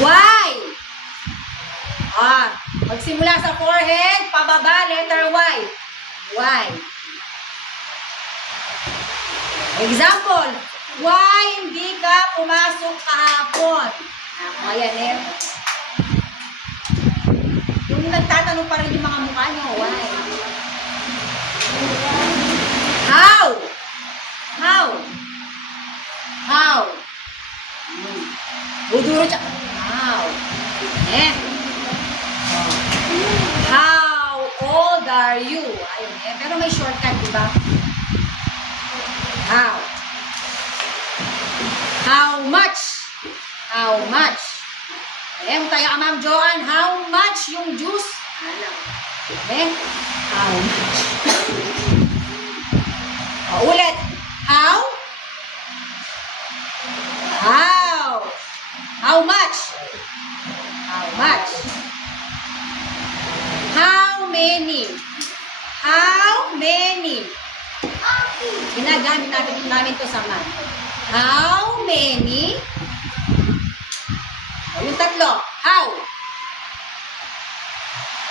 Y. Magsimula sa forehead, pababa, letter Y. Y. Example, why hindi ka pumasok kahapon? Ayan eh. Yung nagtatanong pa rin yung mga mukha nyo, why? How? How? How? Buduro siya. How? Eh? How old are you? Ayun eh. Pero may shortcut, di ba? How? How much? How much? Ayan, tayo ka, Ma'am Joanne. How much yung juice? Eh? How much? Ulit. How? How? How much? How much? How many? How many? Ginagamit namin to sa math. How many? Yung tatlo. How?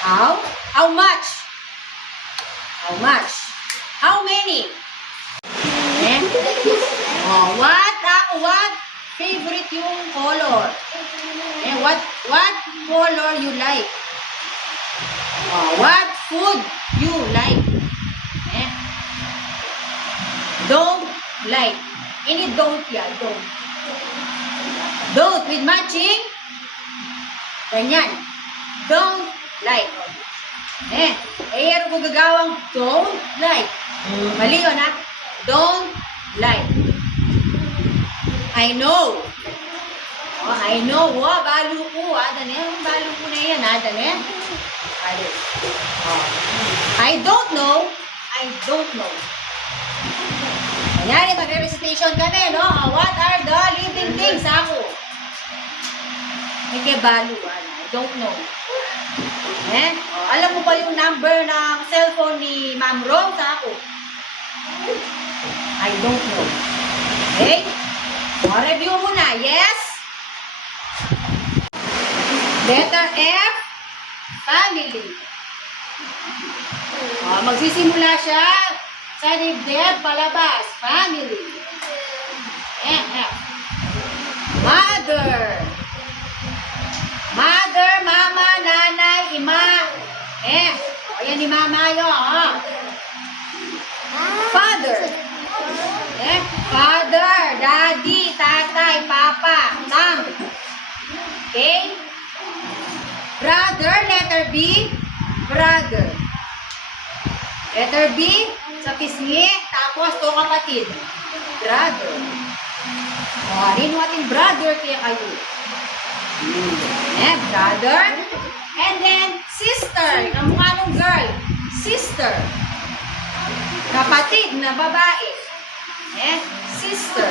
How? How much? How much? How many? Eh? What favorite yung color? Eh, what color you like? What food you like? Eh? Don't like. Any don't yan. Don't. Don't with matching. Ganyan. Don't like. Eh. Ayan ko gagawang don't like. Mali yun ha. Don't like. I know. I know. Balo ko ha. Daniel, balo ko na yan ha. Daniel. Balo. I don't know. I don't know. Kanyari, magre-recitation kami, no? What are the living things? Ako. May kebalo, I don't know. Eh? Alam mo ba yung number ng cellphone ni Ma'am Rose? Ako. I don't know. Okay? Review muna. Yes? Letter F, family. Magsisimula siya sa dibdib, palabas, family. Mother. Mother, mama, nanay, ima. Ayan ni mama yun. Father. Father, daddy, tatay, papa, mom. Okay? Brother, letter B, brother. Letter B, sa pisngi, tapos to kapatid. Brother. Ano natin brother kaya kayo? Brother. And then, sister. Kamukha ng girl. Sister. Kapatid na babae. Sister.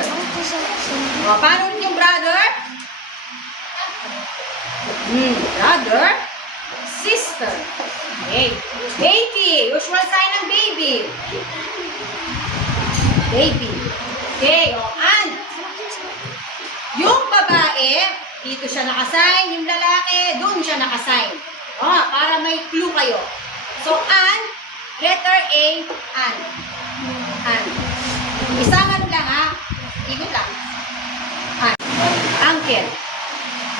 Paano rin yung brother? Brother. Sister. Okay. Baby. Usual sign ng baby. Baby. Okay. Aunt. Yung babae, dito siya nakasign. Yung lalaki, doon siya nakasign. Para may clue kayo. So, aunt, letter A, aunt. Aunt. Isangan lang ha. Ikot lang. Aunt. Uncle.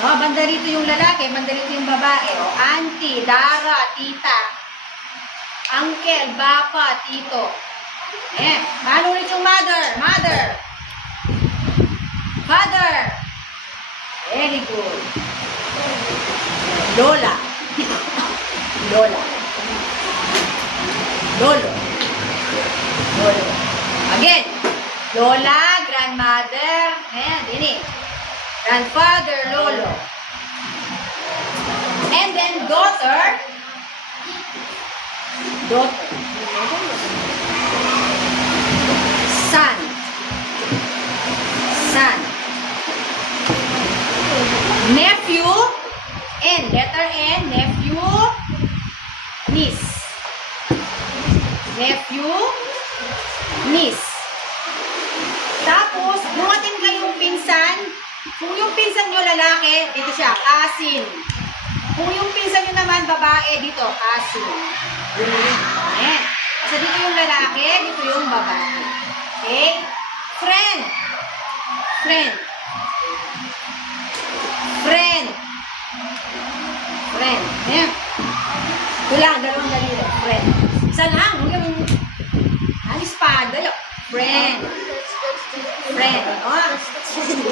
Banda rito yung lalaki, banda rito yung babae. Auntie, dara, tita. Uncle, bapa, tito. Paano ulit yung mother? Mother. Father. Very good. Lola. Lola. Lolo. Lolo. Again. Lola, grandmother. Dini. Grandfather, lolo. And then daughter. Daughter. Son. Son. Nephew. N. Letter N. Nephew. Niece. Nephew. Niece. Tapos, dumating kayong pinsan Kung yung pinsan nyo lalaki, dito siya, cousin. Kung yung pinsan nyo naman babae, dito, cousin. Ayan. So, dito yung lalaki, dito yung babae. Okay? Friend. Friend. Friend. Friend. Ayan. Ito lang, dalawang dalila. Friend. Isa lang. Huwag yung espada. Friend. Friend. Oh.